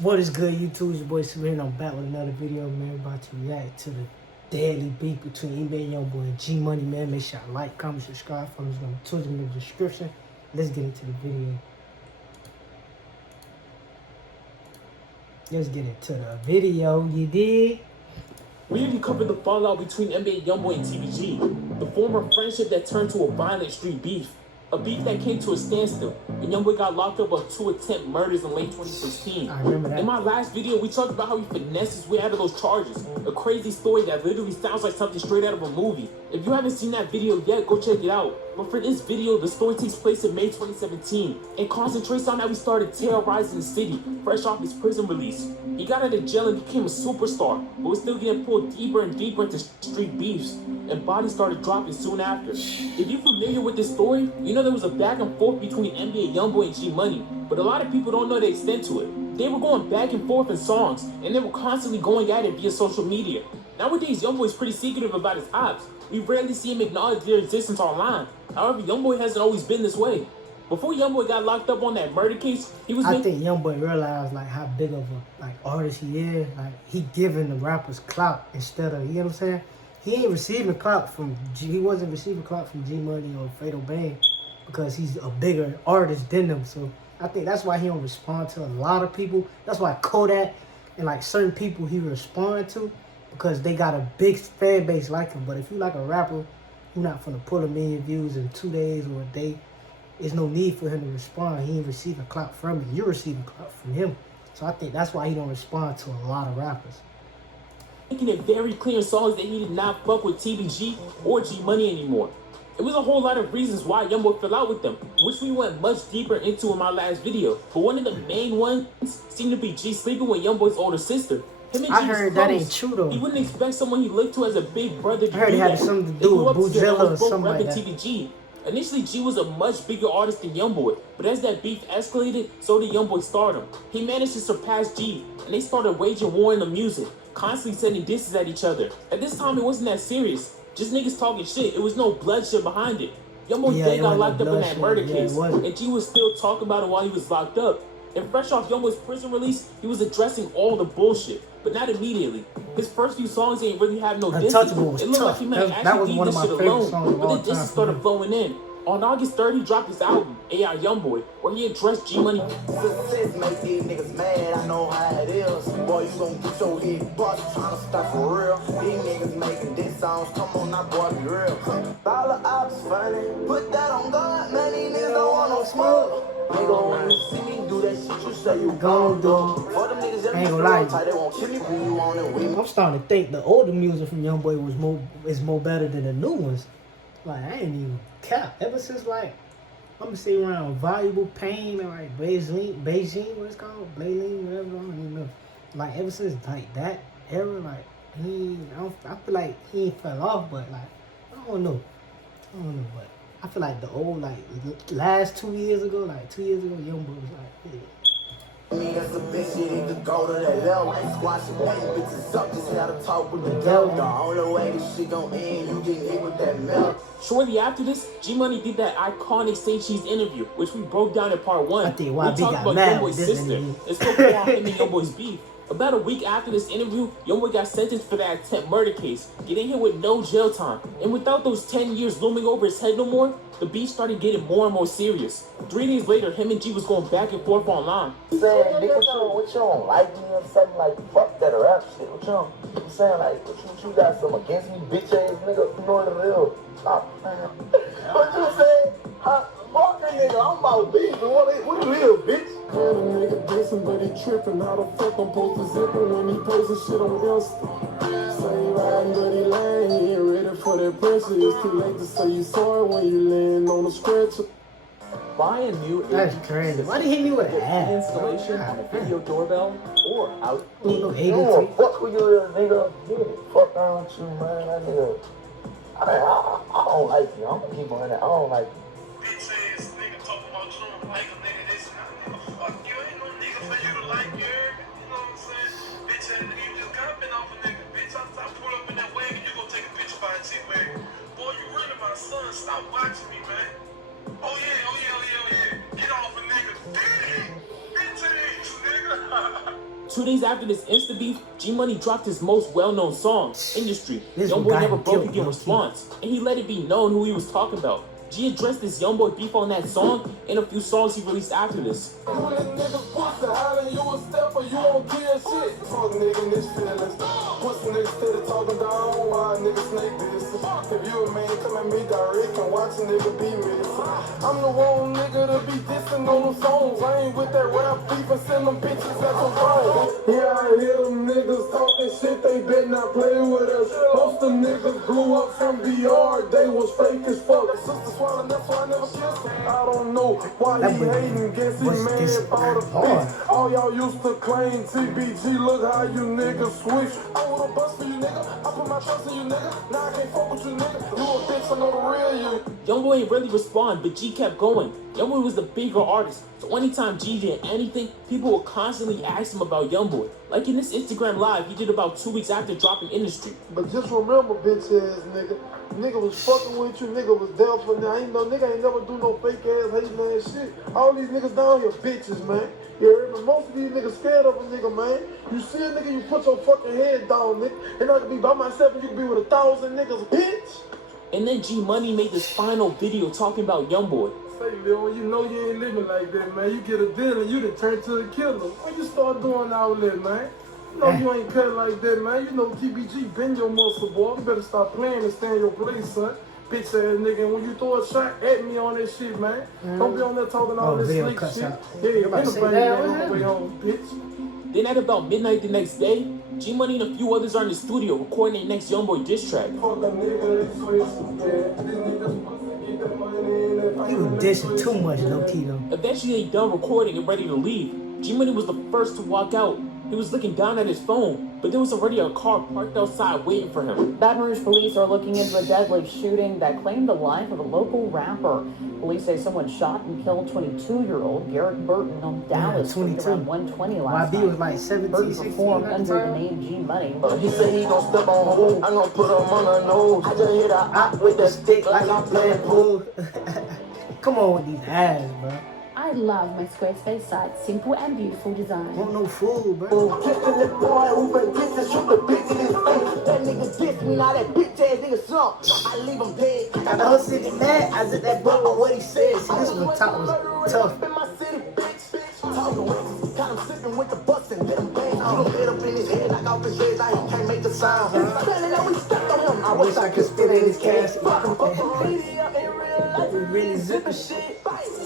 What is good, YouTube? It's your boy Samir, and I'm back with another video, man. About to react to the deadly beef between YOUNGBOY and G Money, man. Make sure you like, comment, subscribe. Follow us on Twitter in the description. Let's get into the video. Let's get into the video, you dig? We even covered the fallout between NBA YoungBoy and TBG, the former friendship that turned to a violent street beef, a beef that came to a standstill, and YoungBoy got locked up on 2 attempt murders in late 2016. I remember that. In my last video, we talked about how he finessed his way out of those charges, a crazy story that literally sounds like something straight out of a movie. If you haven't seen that video yet, go check it out. But for this video, the story takes place in May 2017 and concentrates on how he started terrorizing the city fresh off his prison release. He got out of jail and became a superstar, but was still getting pulled deeper and deeper into street beefs, and bodies started dropping soon after. If you're familiar with this story, you know there was a back and forth between NBA YoungBoy and G Money, but a lot of people don't know the extent to it. They were going back and forth in songs, and they were constantly going at it via social media. Nowadays, YoungBoy is pretty secretive about his ops. We rarely see him acknowledge their existence online. However, YoungBoy hasn't always been this way. Before YoungBoy got locked up on that murder case, he was. I think YoungBoy realized like how big of a artist he is. Like he giving the rappers clout instead of, you know what I'm saying? He ain't receiving clout from he wasn't receiving clout from G Money or Fatal Bang because he's a bigger artist than them. So I think that's why he don't respond to a lot of people. That's why Kodak and like certain people he respond to, because they got a big fan base like him. But if you like a rapper, you're not gonna pull 1 million views in 2 days or a day. There's no need for him to respond. He ain't receiving clout from you. You're receiving clout from him. So I think that's why he don't respond to a lot of rappers. Making it very clear in songs that he did not fuck with TBG or G Money anymore. It was a whole lot of reasons why YoungBoy fell out with them, which we went much deeper into in my last video. But one of the main ones seemed to be G sleeping with YoungBoy's older sister. Him and G I heard that ain't true though. He wouldn't expect someone he looked to as a big brother to I heard it had something to do with Bootzilla or something like that. TBG. Initially, G was a much bigger artist than YoungBoy, but as that beef escalated, so did YoungBoy's stardom. He managed to surpass G, and they started waging war in the music, constantly sending disses at each other. At this time, it wasn't that serious. Just niggas talking shit. It was no bloodshed behind it. YoungBoy then got locked up in that murder case, and G was still talking about it while he was locked up. And fresh off YoungBoy's prison release, he was addressing all the bullshit, but not immediately. His first few songs ain't really have no disses. It looked like he might actually leave this shit alone, but the disses started flowing in. On August 3rd, he dropped his album, AI YoungBoy, where he addressed G Money. Success make these niggas mad, I know how it is. Boy, you gon' get your head bust, tryna stop for real. These niggas making diss songs, come on now, boy, be real. All the ops funny, put that on God, man, these niggas don't want no smoke. Nigga, when you see me do that shit, you say you gon' do. For them niggas, I ain't gonna lie. they won't kill me when you on it with me. I'm starting to think the older music from YoungBoy is more better than the new ones. Like I ain't even cap. Ever since like I'm gonna say around Valuable Pain and like Beijing, what it's called, Beijing, whatever, I don't even know. Like ever since like that era, like I feel like he ain't fell off, but like I don't know, but I feel like the old like last 2 years ago, YoungBoy was like, yeah. Me as a bitch, you need to go to that level. Squash your baby bitches up, just how to talk with the devil. The only way this shit gon' end, you get hit with that milk. Shortly after this, G Money did that iconic Say Cheese interview, which we broke down in part 1. I think we YB talked got about mad YoungBoy's with this sister. interview. It's so far him and YoungBoy's beef. About a week after this interview, YoungBoy got sentenced for that attempt murder case, getting hit with no jail time. And without those 10 years looming over his head no more, the beef started getting more and more serious. 3 days later, him and G was going back and forth online. Saying, nigga, what you don't like me or something, like, fuck that rap shit. What you saying, like, what you got something against me, bitch ass nigga? You know the real. Stop, man. What you saying? Huh? Fuck that nigga, I'm about beef. What you live, bitch? Yeah, the nigga dissing, but he tripping. How the fuck I'm supposed to zip him when he posting shit on Insta? Say he riding, but he laying. He ain't ready for that pressure. It's too late to say you sorry when you laying on the stretcher. Buy a new That's crazy. Why did he hit me with that? installation on a video doorbell or out. No, You don't fuck who you is, nigga. Fuck around with you, man. That nigga. I don't like you. I'm gonna keep on that. I don't like you. Bitch ass nigga talking about you don't like a nigga this and that. Fuck you, ain't no nigga for you to like you. You know what I'm saying? Bitch ass nigga, you just copping off a nigga. Bitch, I pull up in that wagon, you gonna take a picture by a chick wagon. Boy, you running my son, stop watching me, man. Oh yeah. Get off a nigga. Damn! Bitch ass nigga. 2 days after this Insta beef, G Money dropped his most well-known song, Industry. This Youngboy guy never broke killed again low-key. response, and he let it be known who he was talking about. G addressed this Youngboy beef on that song and a few songs he released after this. You niggas pussy, hollering you a stepper, you don't kill shit. Fuck nigga in this feelings. Pussy niggas steady talking down, why niggas snake this? If you a man, come at me direct and watch a nigga be missing. I'm the wrong nigga to be dissing on them songs. I ain't with that rap beef and send them bitches at some phone. Yeah, I hear them niggas talking shit, they better not play with us. Most of niggas grew up from VR, they was fake as fuck. Sister swallowing, that's why I never kissed them. I don't know why That he boy hating, guess he was mad this about a hard. bitch. All y'all used to claim TBG, look how you niggas switch. I wanna bust for you nigga, I put my trust in you nigga. Now I can't fuck with you nigga, you a bitch, I know the real you. Youngboy ain't really respond, but G kept going. Youngboy was the bigger artist, so anytime G did anything, people would constantly ask him about Youngboy. Like in this Instagram live he did about 2 weeks after dropping Industry. But just remember, bitch ass nigga, nigga was fucking with you, nigga was there for now. Nigga ain't never do no fake ass hating ass shit. All these niggas down here bitches, man. You heard me? Most of these niggas scared of a nigga, man. You see a nigga, you put your fucking head down, nigga. And I can be by myself and you can be with 1,000 niggas, bitch. And then G Money made this final video talking about Youngboy. Say, Lil, you know you ain't living like that, man. You get a deal and you done turn to a killer. When you start doing all that, man. You know you ain't cut like that, man. You know TBG been your muscle, boy. You better stop playing and stay in your place, son. Bitch ass nigga, and when you throw a shot at me on that shit, man, don't be on there talking all this video slick cuts shit. out. Yeah, You about to say that, on what the way home, bitch. Then at about midnight the next day, G Money and a few others are in the studio recording their next Youngboy diss track. Fuck a nigga, they switch. Yeah, these niggas supposed to get the money in that He was dissing too much, low-key though. Eventually they done recording and ready to leave. G Money was the first to walk out. He was looking down at his phone, but there was already a car parked outside waiting for him. Baton Rouge police are looking into a deadly shooting that claimed the life of a local rapper. Police say someone shot and killed 22-year-old Garrett Burton on Dallas Street 22. around 1:20 last YB night. was like 17, Burton 16 performed at the under the time. name G Money. He said he gon' step on who? I'm gon' put him on the nose. I just hit a op with the stick like I'm playing pool. Come on with these ads, bro. I love my Squarespace site. Simple and beautiful design. Want no fool, bro. Kissing the boy who been dissing, shoot the bitch in his face. That nigga diss me, now that bitch ass nigga slump. I leave him dead. Got the whole city mad. I said that bro on what he said. See, this I was top was tough. in my city, bitch. Talking with got him sipping with the bus and let him bang. You don't get up in his head, knock off his legs, I can't make the sound. Standing there, we stepped on him. I wish I could spit in his casket. Media in real life, We really zipping shit.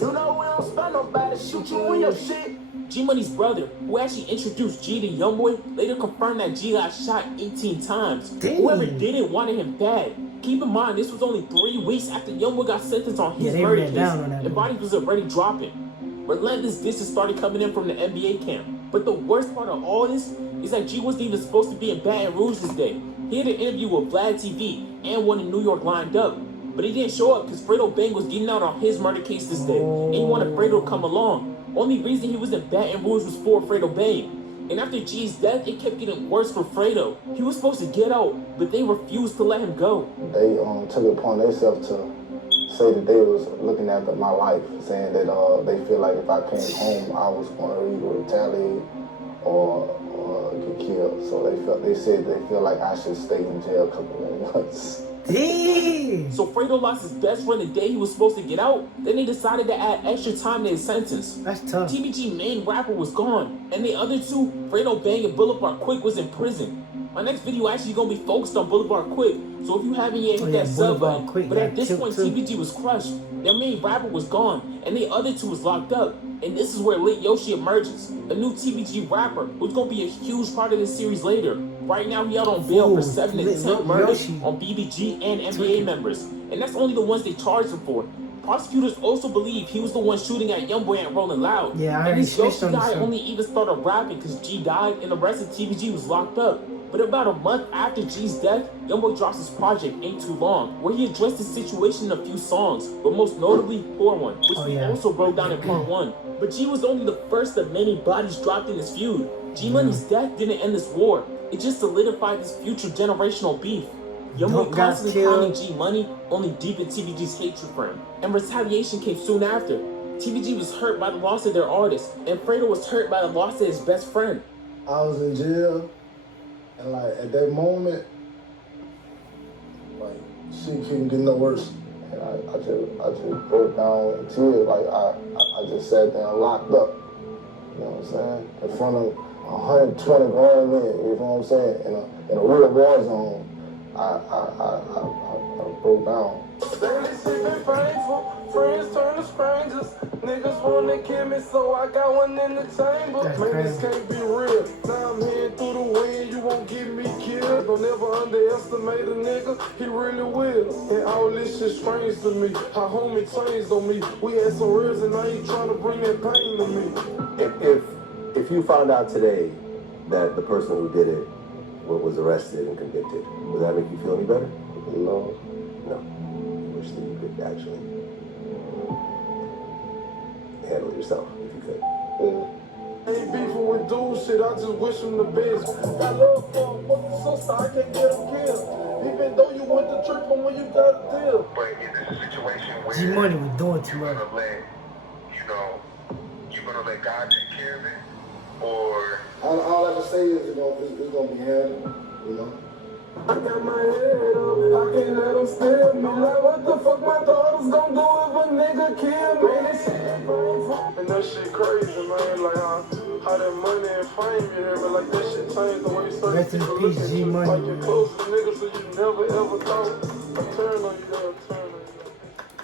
You know we don't spend nobody, shoot you in your shit. G Money's brother, who actually introduced G to Youngboy, later confirmed that G got shot 18 times. Damn. Whoever did it wanted him bad. Keep in mind, this was only 3 weeks after Youngboy got sentenced on his they murder ran case, down on that and boy. bodies was already dropping. Relentless disses started coming in from the NBA camp. But the worst part of all this is that G wasn't even supposed to be in Baton Rouge this day. He had an interview with Vlad TV and one in New York lined up. But he didn't show up because Fredo Bang was getting out on his murder case this day. And he wanted Fredo to come along. Only reason he was in Baton Rouge was for Fredo Bang. And after G's death, it kept getting worse for Fredo. He was supposed to get out, but they refused to let him go. They took it upon themselves to say that they was looking after my life, saying that they feel like if I came home, I was going to either retaliate or get killed. So they said they feel like I should stay in jail a couple of months. Damn. So Fredo lost his best friend the day he was supposed to get out. Then they decided to add extra time to his sentence. That's tough. TBG main rapper was gone, and the other two, Fredo Bang and Boulevard Quick, was in prison. My next video actually gonna be focused on Boulevard Quick, so if you haven't yet, hit that sub Boulevard button. Quick But got at this killed point, too. TBG was crushed. Their main rapper was gone, and the other two was locked up. And this is where Lit Yoshi emerges, a new TBG rapper who's gonna be a huge part of this series later. Right now, he out on bail Ooh, for 7 and Lit 10 murders Yoshi. on BBG and NBA members, and that's only the ones they charged him for. Prosecutors also believe he was the one shooting at Youngboy and Rolling Loud. Yeah, I and already this Yoshi switched on guy this one. only even started rapping because G died and the rest of TBG was locked up. But about a month after G's death, Youngboy drops his project Ain't Too Long, where he addressed the situation in a few songs, but most notably Pour One, which we also broke down in part 1. But G was only the first of many bodies dropped in this feud. G Money's death didn't end this war, it just solidified this future generational beef. Youngboy Got constantly killed. clowning G Money only deepened TBG's hatred for him. And retaliation came soon after. TBG was hurt by the loss of their artist, and Fredo was hurt by the loss of his best friend. I was in jail, and like at that moment, like shit couldn't get no worse. And I just broke down in tears. Like I just sat there and locked up. You know what I'm saying? In front of 120 grown men. You know what I'm saying? In a real war zone, I broke down. Daily shit been painful, friends turn to strangers. Niggas wanna kill me, so I got one in the chamber. That's Man, crazy. this can't be real. Now I'm heading through the wind, you won't get me killed. Don't ever underestimate a nigga, he really will. And all this shit strange to me. How homie changed on me. We had some words and I ain't trying to bring that pain to me. If you found out today that the person who did it was arrested and convicted, would that make you feel any better? No. No. You wish that you could actually handle it yourself if you could. Ain't beefing with dude shit, I just wish him the best. I love for him, but the sister, I can't get him killed. Even though you went to church on when you got a deal. But is this a situation where G Money was doing too you're much. gonna let, you're gonna let God take care of it, or All I can say is it's gonna be handled. You know. I got my head up, I can't let them steal me. Like what the fuck my daughters gonna do if a nigga kill me? And that shit crazy, man. Like how that money and fame, you hear me? Like that shit changed the way certain Rest in people peace, look at G you. Money, Like you're man. close to niggas, so you never ever thought a turn on you, they'll turn on you.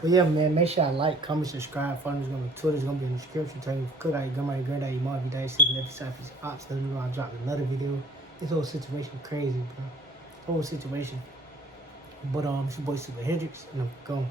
But yeah, man, make sure I like, comment, subscribe. Twitter's gonna be in the description. Tell you cook out your grandma, your granddad, your mom, your dad, sick, nephew, Southeast Ops. Let me know I dropped another video. This whole situation crazy, bro. Whole situation. But it's your boy Super Hendrix, and I'm gone.